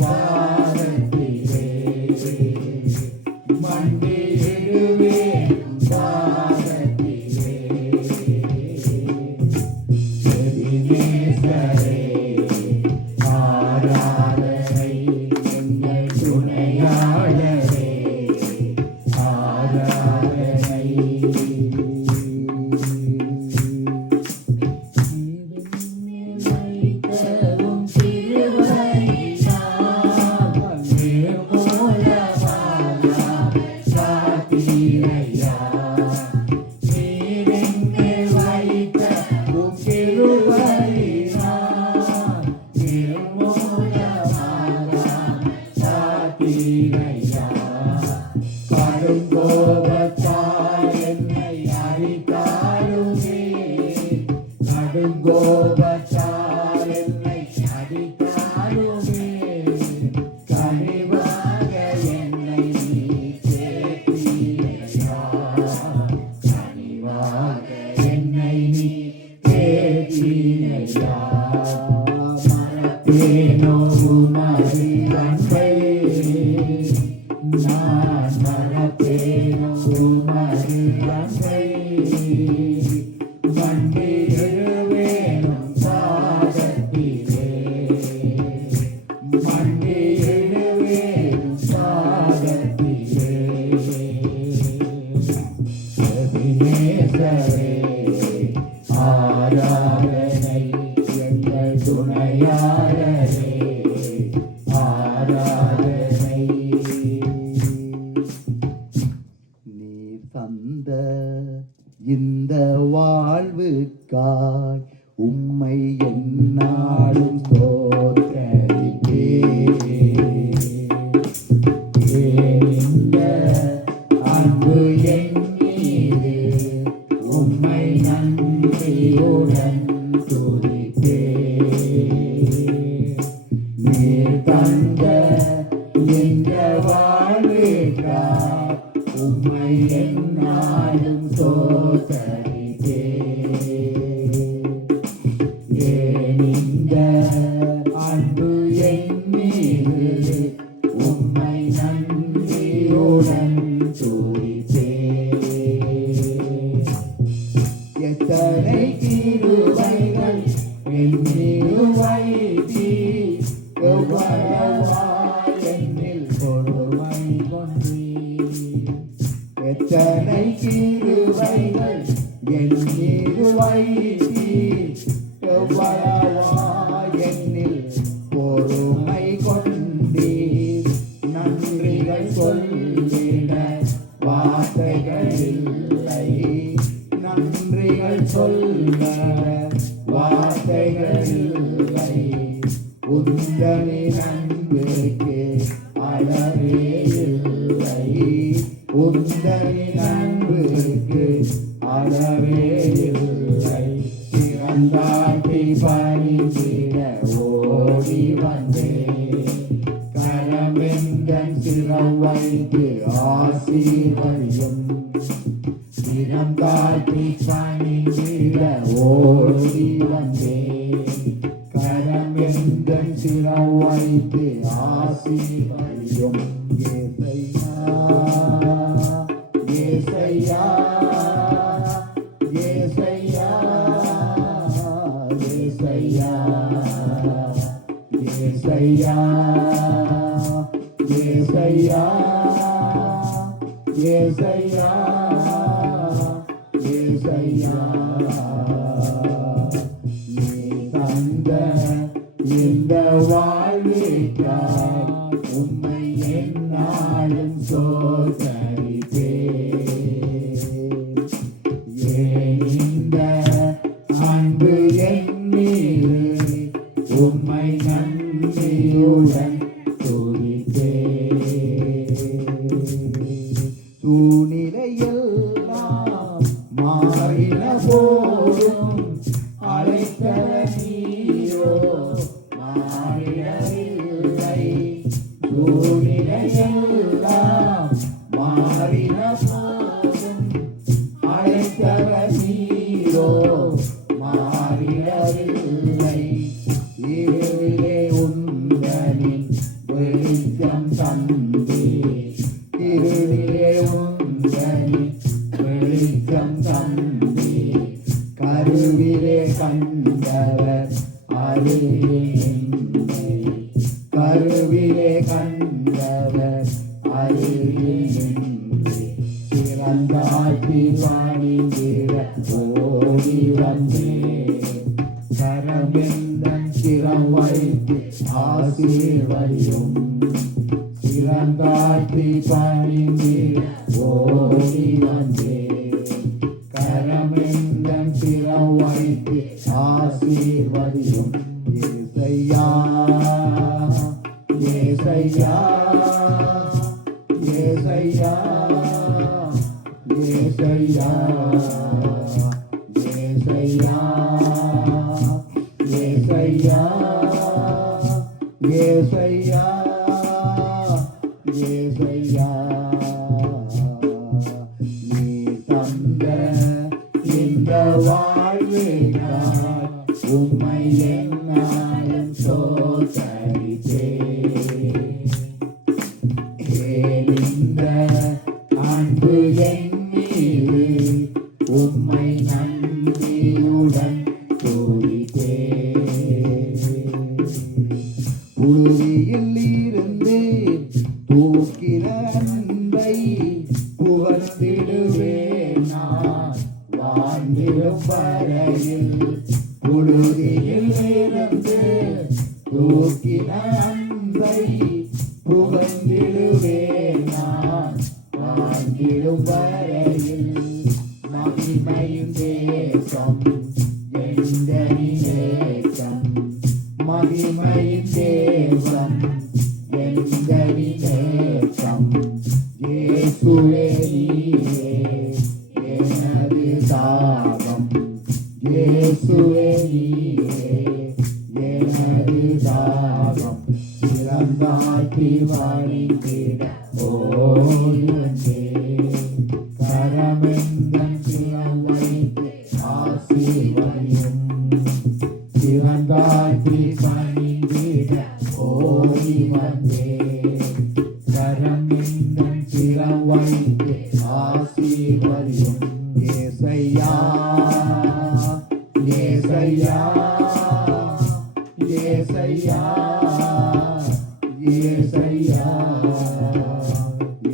பாதத்திலே, மண்டியிடுவேனும் பாதத்திலே. எபினேசரே, ஆராதனை எங்கள் மறப்பேனோ உமது அன்பை நான் மறப்பேனோ உமது அன்பை மண்டி எழுவேனும் பாதத்திலே மண்டி எழுவேனும் பாதத்திலே எபினேசரே ஆராதனை எங்கள் துணையாளரே ஆராதனை நீர் தந்த இந்த வாழ்வுக்காய் உம்மை எந்நாளும் இந்த அன்பு என் மீது உம்மை நன்றியுடன் துதிப்பேன். நீர் தந்த இந்த வாழ்வுக்காய் உம்மை எந்நாளும் ஸ்தோத்தரிப்பேன். ஏன் இந்த அன்பு என் மீது உம்மை நன்றியுடன் துதிப்பேன். எத்தனை கிருபைகள் என் மீது வைத்தீர், எவ்வளவாய் என்னில் கொடுமை கொண்டீர். எத்தனை கிருபைகள் என் மீது வைத்தீர், எவ்வளவாய் என்னில் பொறுமை கொண்டீர். நன்றிகள் சொல்லிட வார்த்தைகள் இல்லை, நன்றிகள் சொல்ல வார்த்தைகள் இல்லை. உந்தனின் அன்பிற்கு அளவே இல்லை, உந்தனின் அன்பிற்கு அளவே இல்லை. சிறந்தாட்டி பணிந்திட ஓடி வந்தேன், கரமெந்தன் சிரம் வைத்து ஆசீர்வதியும். சிரம் தாழ்த்தி பணிந்திட ஓடி வந்தேன், கரமெந்தன் சிரம் வைத்து ஆசீர்வதியும். ஏசையா ஏசையா ஏசையா ஏசையா ஏசையா ஏசையா ஏசையா நீ தந்த இந்த வாழ்விற்காய் உம்மை எந்நாளும் ஸ்தோத்தரிப்பேன். ஏன் இந்த அன்பு என் மீது உம்மை நன்றியுடன் துதிப்பேன். சூழ்நிலையெல்லாம் மாறின போதும் அழைத்தவ நீரோ மாறிடவில்லை. சூழ்நிலையெல்லாம் மாறின போதும் அழைத்தவ நீரோ மாறிடவில்லை. இருளிலே உந்தனின் வெளிச்சம் தந்தே, இருளிலே உந்தனின் வெளிச்சம் தந்தே. கருவிலே கண்டவர் அருகிலே, கருவிலே கண்டவர் அருகிலே. சிறந்தாட்டி பணிந்திட ஓடி வந்தேன், கரமெந்தன் சிரம் வைத்து ஆசீர்வதியும். சிறந்தாட்டி பணிந்திட ஓடி வந்தேன், கரமெந்தன் சிரம் வைத்து ஆசீர்வதியும். ஏசையா ஏசையா ஏசையா ஏசையா ஏசையா ஏசையா ஏசையா ஏசையா நீ தந்த இந்த வாழ்வினால் உம்மை எந்நாளும் ஸ்தோத்தரிப்பேன். ஏன் இந்த அன்பு என் மீது உம்மை நன்றியுடன் துதித்தேன். புழுதியில் இருந்து தூக்கின அன்பை புகழ்ந்திடுவேன் நான் வாழ்ந்திடும் வரையில். புழுதியில் இருந்து தூக்கின அன்பை புகழ்ந்திடுவேன் நான் வாழ்ந்திடும் வரையில். மகிமையும் தேசம் எந்த நிலேசம், மகிமையும் தேசம் எந்த நிலேசம். இயேசுவே நீரே எனது தாகம், இயேசுவே நீரே எனது தாகம். சிறந்தாற்றி வழிந்திட ஓடி வந்தேன். கரமெந்தன் சிரம் வைத்து ஆசீர்வதியும். சிறந்தாற்றி பணிந்திட ஓடி வந்தேன். கரமெந்தன் சிரம் வைத்து ஆசீர்வதியும். ஏசையா ஏசையா ஏசையா ஏசையா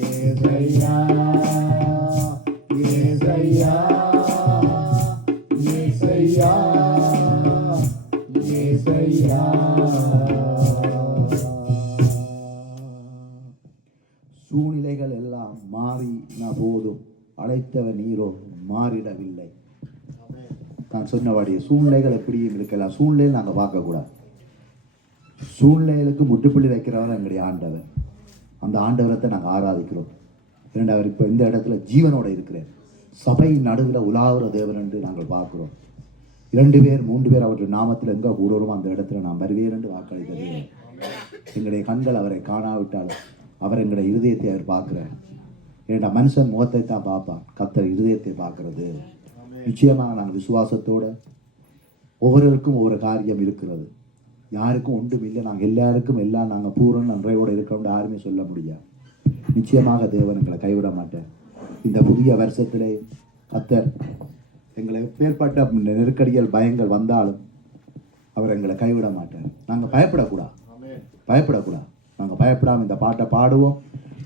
ஏசையா ஏசையா ஏசையா ஏசையா. சூழ்நிலைகள் எல்லாம் மாறின போதும் அழைத்தவர் நீரோ மாறிடவில்லை. நான் சொன்னபடி சூழ்நிலைகள் எப்படியும் இருக்கலாம், சூழ்நிலையை நாங்கள் பார்க்கக்கூடாது. சூழ்நிலைகளுக்கு முற்றுப்புள்ளி வைக்கிறவர் எங்களுடைய ஆண்டவர். அந்த ஆண்டவரத்தை நாங்கள் ஆராதிக்கிறோம். இரண்டாவது இப்போ இந்த இடத்துல ஜீவனோட இருக்கிறேன், சபையின் நடுவில் உலாவுற தேவன் என்று நாங்கள் பார்க்கிறோம். 2 பேர் 3 பேர் அவருடைய நாமத்தில் எங்கே கூடுறோமோ அந்த இடத்துல நாம் வருவேன் என்று வாக்களித்த தேவன். எங்களுடைய கண்கள் அவரை காணாவிட்டாலும் அவர் எங்களுடைய இருதயத்தை அவர் பார்க்கிறார். ஏன்னா மனுஷன் முகத்தை தான் பார்ப்பான், கர்த்தர் இருதயத்தை பார்க்கிறது. நிச்சயமாக நாங்கள் விசுவாசத்தோடு ஒவ்வொருவருக்கும் ஒவ்வொரு காரியம் இருக்கிறது. யாருக்கும் ஒன்றும் இல்லை, நாங்கள் எல்லாருக்கும் எல்லாம் நாங்கள் பூரண நன்றையோடு இருக்கிறோம் யாருமே சொல்ல முடியாது. நிச்சயமாக தேவன் எங்களை கைவிட மாட்டார். இந்த புதிய வருஷத்திலே கர்த்தர் எங்களை எப்பேற்பட்ட நெருக்கடிகள் பயங்கள் வந்தாலும் அவர் எங்களை கைவிட மாட்டார். நாங்கள் பயப்படக்கூடாது. நாங்கள் பயப்படாமல் இந்த பாட்டை பாடுவோம்.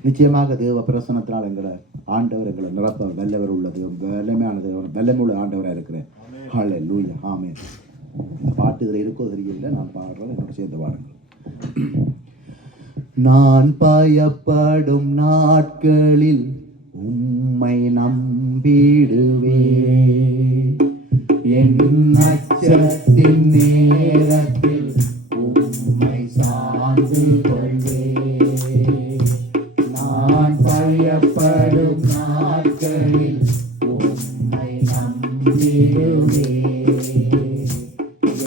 நிச்சயமாக தேவ பிரசனத்தினால் எங்களை ஆண்டவர் எங்களை நிரப்ப வல்லவர் உள்ளது, வல்லமையான தேவன், வல்லமுள்ள ஆண்டவராக இருக்கிறேன். ஹல்லேலூயா, ஆமென். இந்த பாட்டு இதில் இருக்கோ தெரியல, நான் பாடுறேன், என்னோட சேர்ந்து பாடுங்கள். நான் பயப்படும் நாட்களில் உம்மை நம்பிடுவேன். என் அச்சத்தின் நேரத்தில் உம்மை சார்ந்து கொள்வேன். நான் பயப்படும் நாட்களில் உம்மை நம்பிடுவேன்.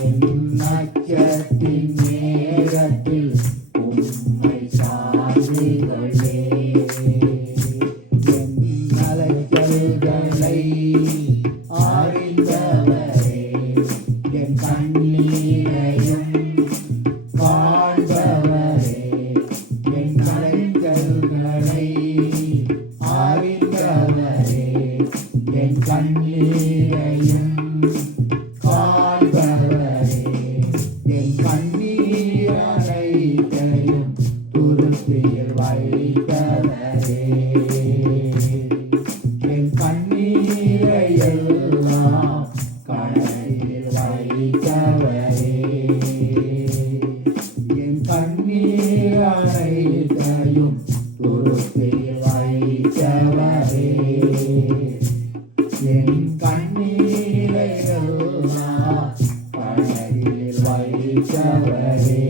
என் அச்சத்தின் நேரத்தில் உம்மை சார்ந்து கொள்வேன். என் அலைச்சல்களை அறிந்தவரே, என் கண்ணீரையும் காண்பவரே, என் அலைச்சல்களை அறிந்தவரே, என் கண்ணீரையும் காண்பவரே, என் கண்ணீர் அனைத்தையும் துருத்தியில் வைத்தவரே, என் கண்ணீரை எல்லாம் கடலில் வைத்தவரே, என் கண்ணீர் அனைத்தையும் துருத்தியில் வைத்தவரே, என் கண்ணீரை எல்லாம் கடலில் வைத்தவரே.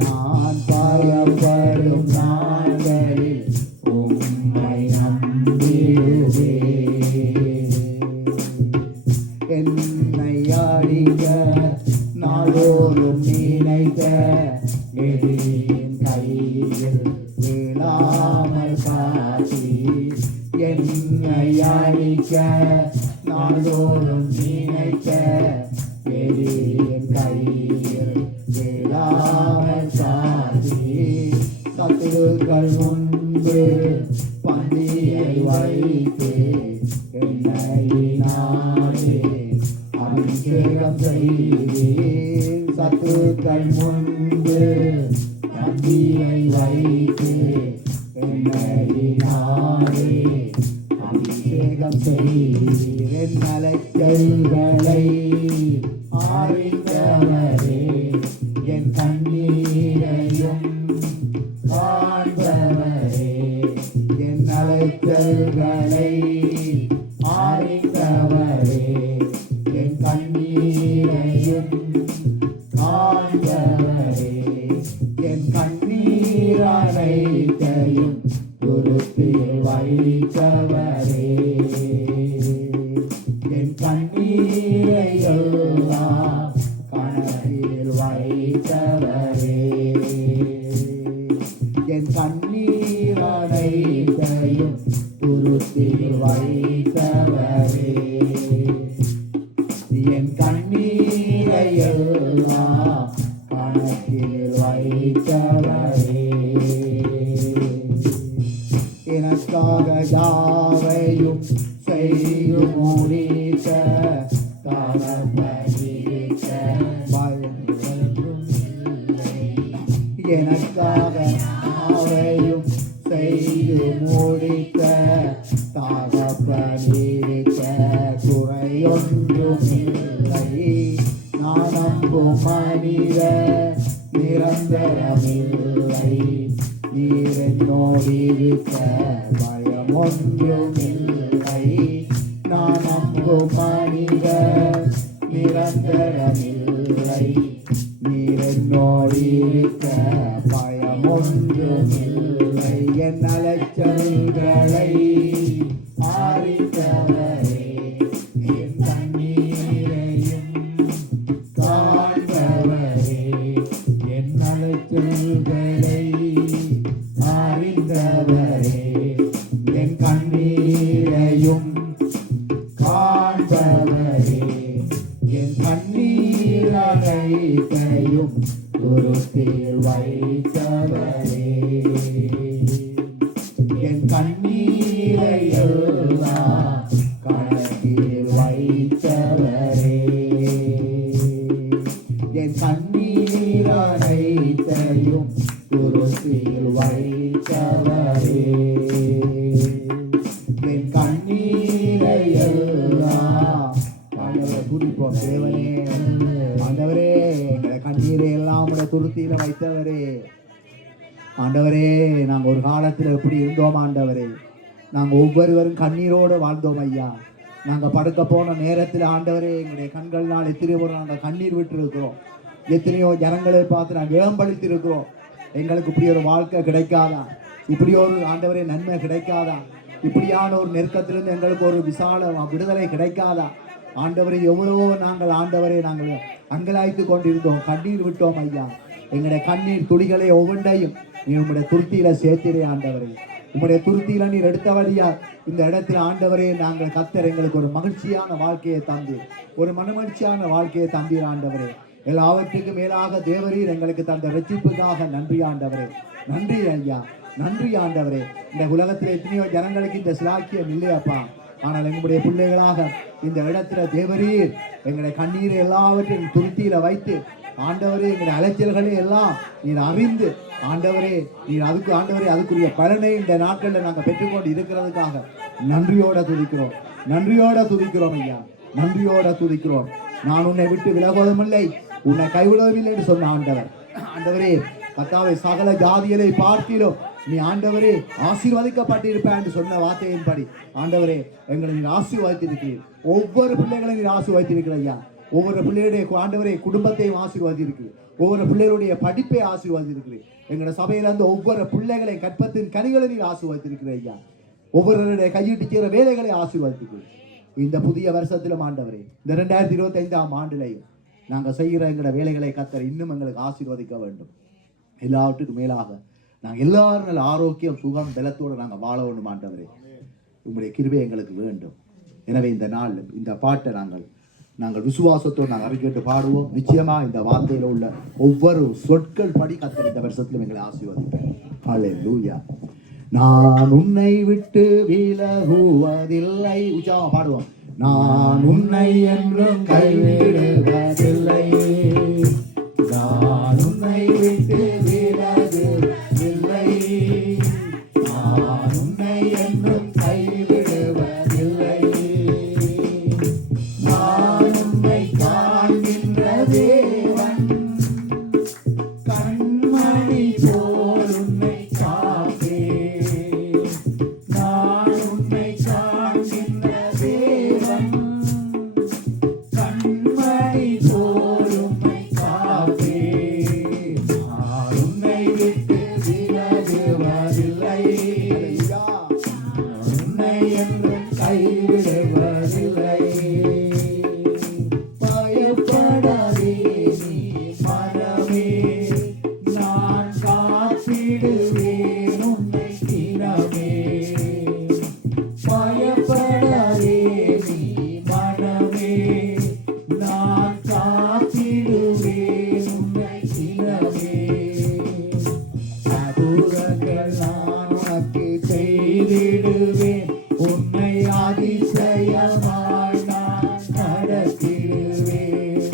நான் பயப்படும் நாட்களில் உம்மை நம்பிடுவேன். என்னை அடிக்க நாளோறும் நினைத்த எதிரியின் கையில் விழாமல் காட்டி, என்னை அடிக்க நாளோறும் நினைத்த எதிரியின் கையில் இல்லாமல் சாதி சத்துருக்கள் முன்பு பந்தியை வைத்து எண்ணெயினாலே அபிஷேகம் செய்தீர். சத்துருக்கள் முன்பு பந்தியை வைத்து எண்ணெயினாலே அபிஷேகம் செய்தீர். என் அலைச்சல்களை அறிந்தவரே, என் கண்ணீரையும் காண்பவரே, என் அலைச்சல்களை அறிந்தவரே, என் கண்ணீரையும் காண்பவரே, என் கண்ணீர் அனைத்தையும் துருத்தில் வைத்தவரே, என் கண்ணீரை எல்லாம் கணக்கில் வைத்தவரே, என் கண்ணீர் அனைத்தையும் துருத்தில் வைத்தவரே, என் கண்ணீரை எல்லாம் கணக்கில் வைத்தவரே, எனக்காக யாவையும் செய்து முடித்த தகப்பனிருக்க பயன்படும் இல்லை. எனக்காக யாவையும் செய்து முடித்த தகப்பனிருக்க குறையொன்றும் இல்லை. நான் நம்பும் மனித நிரந்தரமில்லை. நீர் என்னோடிருக்க பயம் ஒன்றும் இல்லை. நான் நம்பும் மனித நிரந்தரமில்லை. நீர் என்னோடிருக்க பயம் ஒன்றும் இல்லை. என் அலைச்சல்களை அறிந்தவரே, என் கண்ணீரையும் காண்பவரே, என் அலைச்சல்களை அறிந்தவரே, என் கண்ணீரையும் காண்பவரே, என் கண்ணீர் அனைத்தையும் துருத்தில் வைத்தவரே, என் கண்ணீரை எல்லாம் கணக்கில் வைத்தவரே, என் கண்ணீர் அனைத்தையும் துருத்தில் வைத்தவரே, என் கண்ணீரை எல்லாம் துடிப்போம். தேவனே, ஆண்டவரே, எங்களை கண்ணீரை எல்லாம் உடைய துருத்தியில வைத்தவரே, ஆண்டவரே, நாங்கள் ஒரு காலத்தில் எப்படி இருந்தோம் ஆண்டவரே. நாங்கள் ஒவ்வொருவரும் கண்ணீரோடு வாழ்ந்தோம் ஐயா. நாங்கள் படுக்க போன நேரத்தில் ஆண்டவரே, எங்களுடைய கண்கள்னால் எத்தனையோ முறை நாங்கள் கண்ணீர் விட்டு இருக்கிறோம். எத்தனையோ ஜனங்களை பார்த்து நாங்கள் வேம்பளித்து இருக்கிறோம். எங்களுக்கு இப்படி ஒரு வாழ்க்கை கிடைக்காதா? இப்படி ஒரு ஆண்டவரே நன்மை கிடைக்காதா? இப்படியான ஒரு நெருக்கத்திலிருந்து எங்களுக்கு ஒரு விசால விடுதலை கிடைக்காதா? ஆண்டவரை எவ்வளவோ நாங்கள் ஆண்டவரை நாங்கள் அங்கலாய்த்து கொண்டிருந்தோம், கண்ணீர் விட்டோம் ஐயா. எங்களுடைய கண்ணீர் துளிகளை ஒவ்வொன்றையும் நீ உங்களுடைய துருத்தியில சேர்த்திரே ஆண்டவரே. உங்களுடைய துருத்தியில நீர் எடுத்தபடியா இந்த இடத்துல ஆண்டவரே நாங்கள் கர்த்தர் எங்களுக்கு ஒரு மகிழ்ச்சியான வாழ்க்கையை தந்து, ஒரு மனமகிழ்ச்சியான வாழ்க்கையை தந்தீர் ஆண்டவரே. எல்லாவற்றுக்கும் மேலாக தேவரீர் எங்களுக்கு தந்த ரட்சிப்புக்காக நன்றி ஆண்டவரே. நன்றி ஐயா, நன்றி ஆண்டவரே. இந்த உலகத்தில் எத்தனையோ ஜனங்களுக்கு இந்த சிலாக்கியம் இல்லையப்பா. ஆனால் எங்களுடைய பிள்ளைகளாக இந்த இடத்துல தேவரீர் எங்களுடைய கண்ணீரை எல்லாவற்றையும் துருத்தியில வைத்து ஆண்டவரே, எங்களுடைய அலைச்சல்களை எல்லாம் நீர் அறிந்து ஆண்டவரே, நீர் அதுக்குரிய பலனை இந்த நாட்களில் நாங்கள் பெற்றுக்கொண்டு இருக்கிறதுக்காக நன்றியோட துதிக்கிறோம், நன்றியோட துதிக்கிறோம் ஐயா, நன்றியோட துதிக்கிறோம். நான் உன்னை விட்டு விலகுவதும் இல்லை, உன்னை கைவிடுவதும் இல்லை என்று சொன்ன ஆண்டவர். ஆண்டவரே கர்த்தாவே, சகல ஜாதிகளை பார்க்கிலும் நீ ஆண்டவரே ஆசீர்வதிக்கப்பட்டிருப்ப என்று சொன்ன வார்த்தையின்படி ஆண்டவரே எங்களை நீர் ஆசீர்வதித்திருக்கிறீர். ஒவ்வொரு பிள்ளைகளையும் நீர் ஆசீர்வதித்திருக்கிற ஐயா. ஒவ்வொரு பிள்ளையுடைய ஆண்டவரே குடும்பத்தையும் ஆசீர்வதித்திருக்கிறீர். ஒவ்வொரு பிள்ளைகளுடைய படிப்பை ஆசீர்வதித்திருக்கிறீர். எங்களோட சபையில இருந்து ஒவ்வொரு பிள்ளைகளை கற்பத்தின் கனிகளை நீர் ஆசீர்வதித்திருக்கிற ஐயா. ஒவ்வொருவருடைய கையிட்டு செய்கிற வேலைகளை ஆசீர்வதித்திருக்கிறீர். இந்த புதிய வருஷத்திலும் ஆண்டவரே, இந்த 2025ஆம் ஆண்டிலையும் நாங்கள் செய்கிற எங்களோட வேலைகளை கர்த்தர் இன்னும் எங்களுக்கு ஆசீர்வதிக்க வேண்டும். எல்லாவற்றுக்கும் மேலாக நாங்கள் எல்லாரும் நல்ல ஆரோக்கியம், சுகம், பலத்தோடு நாங்கள் வாழ வேண்டும் ஆண்டவரே. உங்களுடைய கிருபை எங்களுக்கு வேண்டும். எனவே இந்த நாள் இந்த பாட்டை நாங்கள் நாங்கள் விசுவாசத்தோடு நாங்கள் அறிக்கையிட்டு பாடுவோம். நிச்சயமா இந்த வார்த்தையில் உள்ள ஒவ்வொரு சொற்கள் படி கர்த்தர் இந்த வருஷத்திலும் எங்களை ஆசீர்வதிப்பேன். ஹல்லேலூயா. நான் உன்னை விட்டு விலகுவதில்லை. உற்சாகமா பாடுவோம். நான் உன்னை என்றும் கைவிடுவதில்லை. நான் உன்னை விட்டு விலகுவதில்லை. நான் உன்னை என்றும் கைவிடுவதில்லை. நான் உன்னை காண்கின்ற தேவன், கண்மணி போல் உன்னை காப்பேன். நான் உன்னை காண்கின்ற தேவன், கண்மணி போல் உன்னை காப்பேன். நான் உன்னை விட்டு விலகுவதில்லை. நான் உன்னை என்றும் கைவிடுவதில்லை. பயப்படாதே நீ மனமே, நான் காத்திடுவேன் உன்னை தினமே. பயப்படாதே நீ மனமே, நான் காத்திடுவேன் உன்னை தினமே. அற்புதங்கள் நான் உனக்கு செய்திடுவேன், உன்னை அதிசயமாய் நான் நடத்திடுவேன்.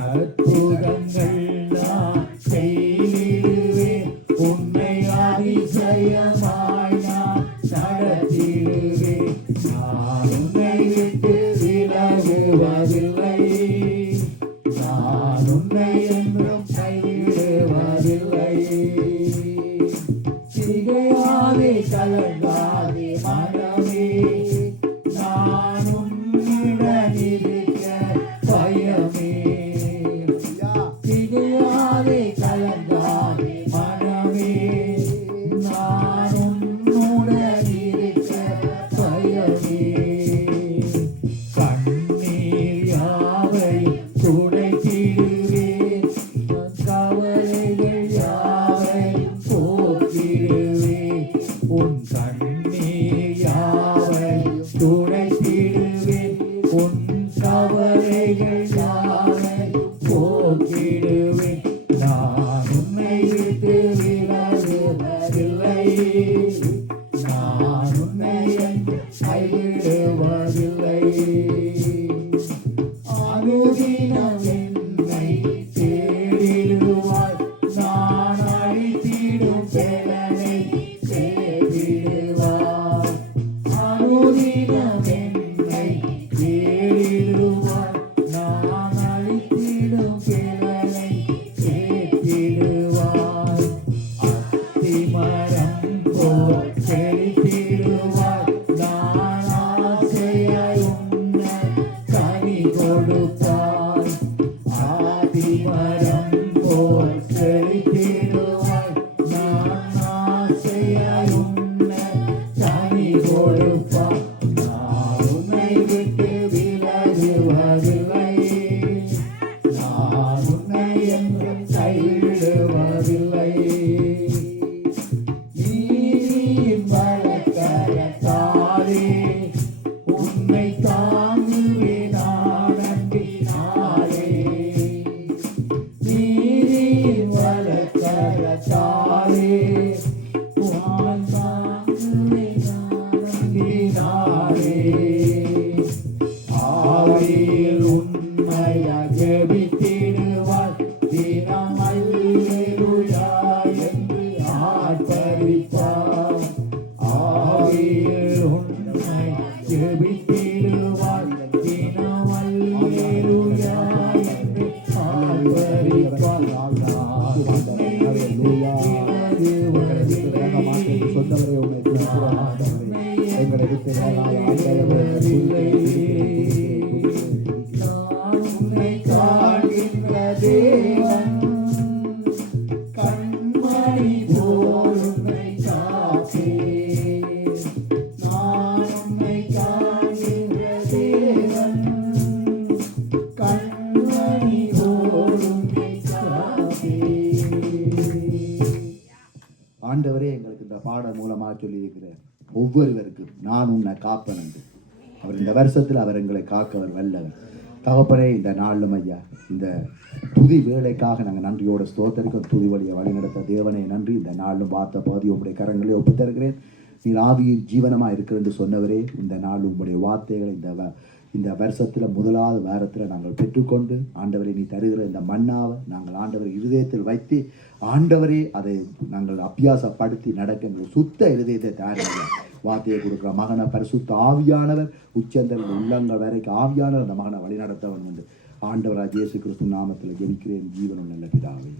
அற்புதங்கள் நான் செய்திடுவேன், உன்னை அதிசயமாய் நான் நடத்திடுவேன். நான் உன்னை விட்டு விலகுவதில்லை. நான் உன்னை என்றும் கைவிடுவதில்லை. திகையாதே கலங்காதே மனமே, நான் உன்னுடன் இருக்க பயமே. திகையாதே கலங்காதே மனமே, நான் உன்னுடன் இருக்க பயமே. கண்ணீர் யாவையும் துடைத்திடுவேன், கவலைகள் யாவையும் போக்கிடுவேன். உன் கண்ணீர் யாவையும் துடைத்திடுவேன், உன் கவலைகள் யாவையும் போக்கிடுவேன். நான் உன்னை விட்டு விலகுவதில்லை. நான் உன்னை என்றும் கைவிடுவதில்லை. அனுதினம் என்னை தேடிடுவாய், நான் அழித்திடும் பெலனை தேடிடுவாய். அனுதினம் என்னை தேடிடுவாய், நான் அழித்திடும் பெலனை தேடிடுவாய். அத்திமரம் போல் செழித்திடுவாய், நான் ஆசையாய் உன்னை கனி கொடுப்பாய். ஆதிமரம் போல் செழித்திடுவாய், நான் ஆசையாய் உன்னை கனி கொடுப்பாய். நான் உன்னை விட்டு விலகுவதில்லை. நான் உன்னை என்றும் கைவிடுவதில்லை. நீரின் வலக்கரத்தாலே உன்னை தாங்குவேன் ஆனந்தினாலே. நீரின் வலக்கரத்தாலே உன்னை தாங்குவேன் ஆனந்தினாலே. ஆவியில் உண்மையாய் ஜெபித்திடுவாய், தினம் அல்லேலூயா என்று ஆர்ப்பரிப்பாய். ஆவியில் உண்மையாய் ஜெபித்திடுவாய், தினம் அல்லேலூயா என்று ஆர்ப்பரிப்பாய். நான் உன்னை காண்கின்ற தேவன், கண்மணி போல் உன்னை காப்பேன். நான் உன்னை காண்கின்ற தேவன், கண்மணி போல் உன்னை காப்பேன். ஆண்டவரே எங்களுக்கு இந்த பாடம் மூலமாக சொல்லியிருக்கிறார், ஒவ்வொருவருக்கும் நான் உன்னை காப்பேன் என்று. அவர் இந்த வருஷத்தில் அவர் எங்களை காக்க அவர் வல்லவர். தகப்பனே, இந்த நாளிலும் ஐயா இந்த துதி வேலைக்காக நாங்கள் நன்றியோட ஸ்தோத்தரிக்கும். துதி வழியை வழிநடத்த தேவனே நன்றி. இந்த நாளிலும் வார்த்த பகுதி உங்களுடைய கரங்களே ஒப்புத்தருகிறேன். நீர் ஆவியில் ஜீவனமாக இருக்கிற என்று சொன்னவரே, இந்த நாள் உங்களுடைய வார்த்தைகளை இந்த வருஷத்தில் முதலாவது வாரத்தில் நாங்கள் பெற்றுக்கொண்டு ஆண்டவரை நீ தருகிற இந்த மன்னாவை நாங்கள் ஆண்டவரை இருதயத்தில் வைத்து ஆண்டவரே அதை நாங்கள் அபியாசப்படுத்தி நடக்க எங்கள் சுத்த இருதயத்தை தாருங்கள். வார்த்தையை கொடுக்குற மகனை பரிசுத்த ஆவியானவர் உச்சந்தல் உள்ளங்கள் வரைக்கும் ஆவியானவர் அந்த மகனை வழிநடத்தவன் உண்டு. ஆண்டவராக இயேசு கிறிஸ்து நாமத்தில் ஜெபிக்கிறேன் ஜீவனும் நல்ல பிதாவே.